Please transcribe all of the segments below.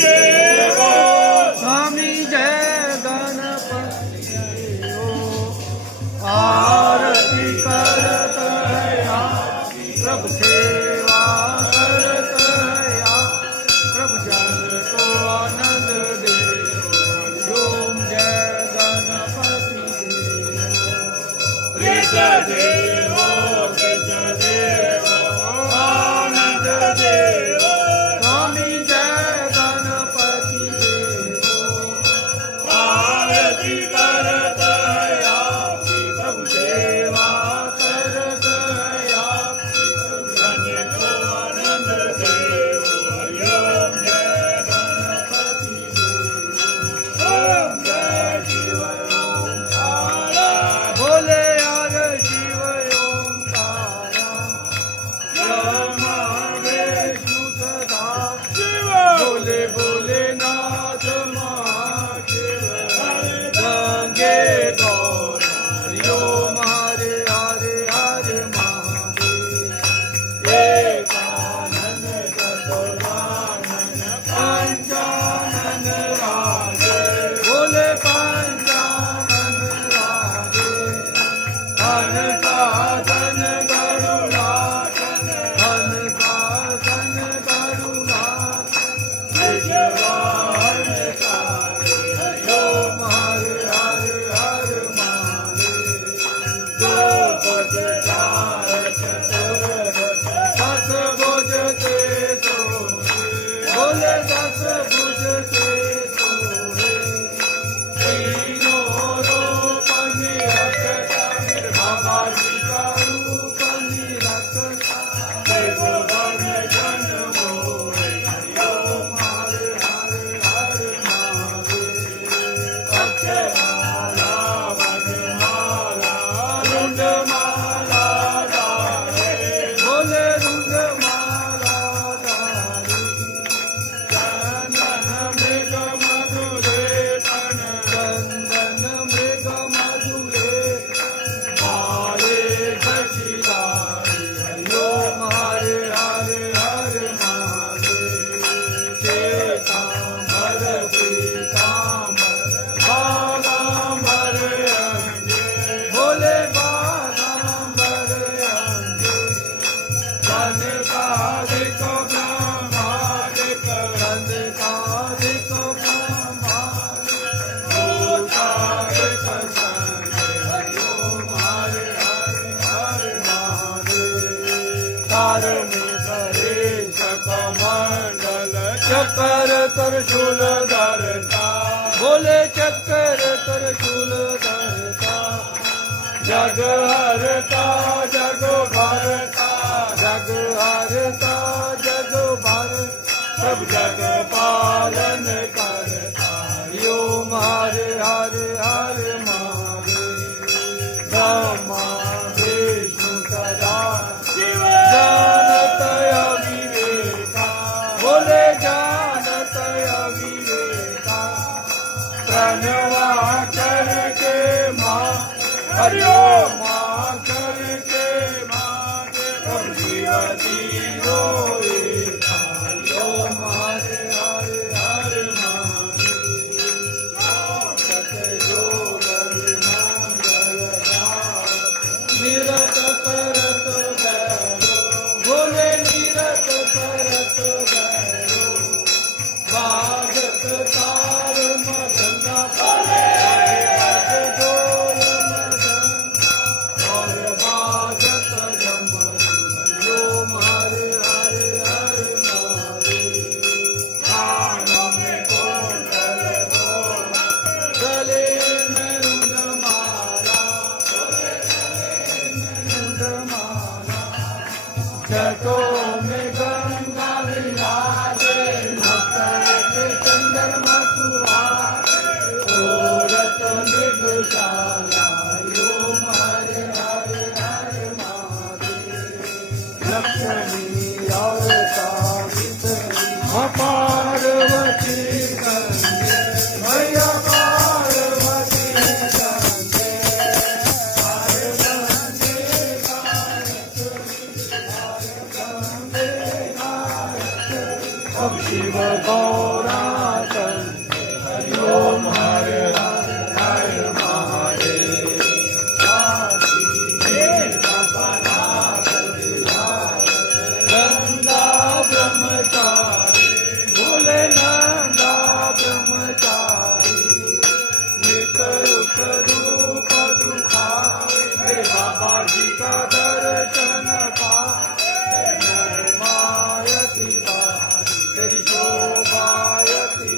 देव स्वामी जय गणपति देव आरती करत या प्रभु सेवा करत या प्रभु जन को आनंद देव ओम जय गणपति देव देव आनंद देव स्वामी जय गणपति देव आरती करत या प्रभु सेवा करत या जन को आनंद देव ओम जय गणपति ओम जय शिव ओंकारा बोले यार शिव ओंकारा ब्रह्मा विष्णु सदा शिव बोले बोले नाथ महादेव गंगे गौर हरिओ हरे हरे हरे महादेव एकानन चतुरानन पंचानन राजे बोले पंचानन राजे अनकादन गरुड़ासन अनकादन गरुड़ासन विजयवान सारे हरिओ हरे हरे हरे महादेव दो भुज चार चतुर्भुज दस भुज ते सोहे बोले दस भुज ते सोहे तीनों रूप निरखता बाबा जी का रूप निरखता देव वन जन मोहे हरिओ हरे हरे हरे महादेव अक्षरमाला वनमाला रुंडमाला धारे बोले रुंडमाला धारे चंदन मृग मधुरे तन चंदन मृग मधुरे मारे शशिधारी हरिओ हरे हरे हरे महादेव श्वेतांबर पीतांबर बागांबर अंगे बोले बागांबर अंगे कनकादिक ब्रह्मादिक कनकादिक ब्रह्मादिक भूतादिक संगे हरिओ हरे हरे हरे महादेव तारणे कमंडल चक्कर त्रिशूल धरता बोले चक्कर त्रिशूल धरता जग हरता जग भरता जग हरता जग भर सब जग पालन करता हरिओ हरे हरे हरे महादेव ब्रह्मा विष्णु सदा शिव जानत अविवेका बोले जानत अविवेका प्रणवाक्षर के माँ हरिओ माँ के माँ के प्रभु जीव जीरो हरिओ हरे हरे हरे महादेव सतयोग मंगल निरत करत भैरो बोले निरत करत भैरो बाजत तार मदना बोले शिव गौरातन हरि ओम हरे हर हर महादेव नंदा ब्रह्मचारी भोले नंदा ब्रह्मचारी नित उत रूप दुखावे मेरे बाबा जी का दर्शन पाए मायती बारी तेरी शोभायती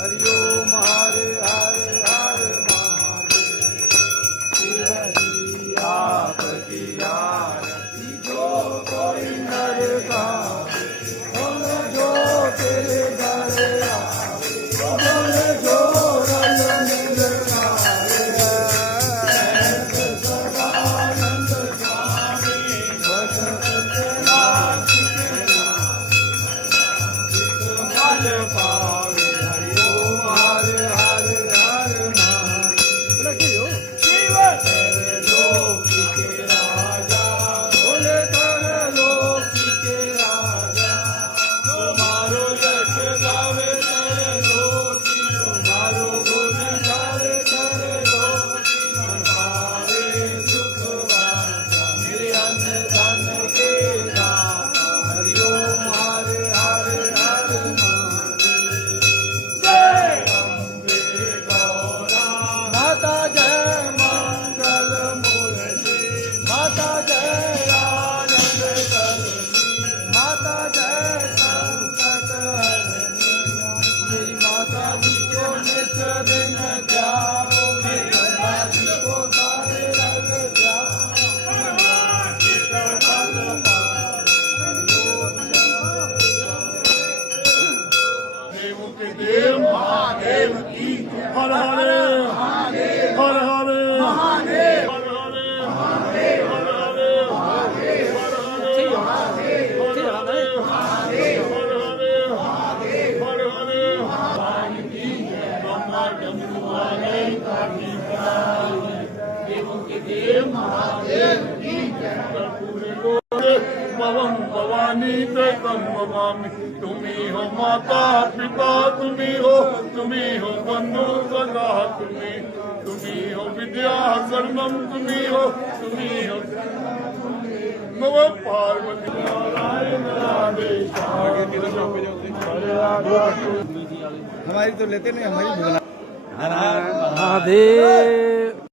हरि ओम हरे हरे हरे महादेव शिव आपकी आरती जो कोई नर गावे बोल जो तेरे घर आवे बोल जो रल मिल गावे सदानंद स्वामी भजत तेरा फल पावे हरि ओम हरे हरे हरे महादेव शिव तेरे लोक के राजा बोले तेरे लोक के राजा तुम्हारो यश गावे तेरे लोक तुम्हारो गुण गावे तेरे लोक मन पावे सुख वाचा मेरे अन्न धन के दाता हरि ओम हरे हरे हरे महादेव जय अम्बे गौरा माता जय मंगल मूर्ति माता जय आनंद करनी माता जय संकट हरनी मेरी माता जी को नित दिन ध्याओ मेरी गंगा जी को सारे रंग ध्याओ चित बल देव के देव महादेव की हर हर महादेव हर हर महादेव हर हर महादेव हर हर महादेव हर हर महादेव हर हर महादेव हर हर महादेव हर हर भगवान की जय ब्रह्मा डमरू वाले काटी देवों के देव महादेव की जय पूरे लोग भवम भवानी तम भवामी तुम्ही हो माता पिता तुम्ही हो बंधु सदा तुम्ही हो विद्या सर्वम तुम्ही हो नव पार्वती नारायण राधे हमारी तो लेते नहीं हमारी महादेव।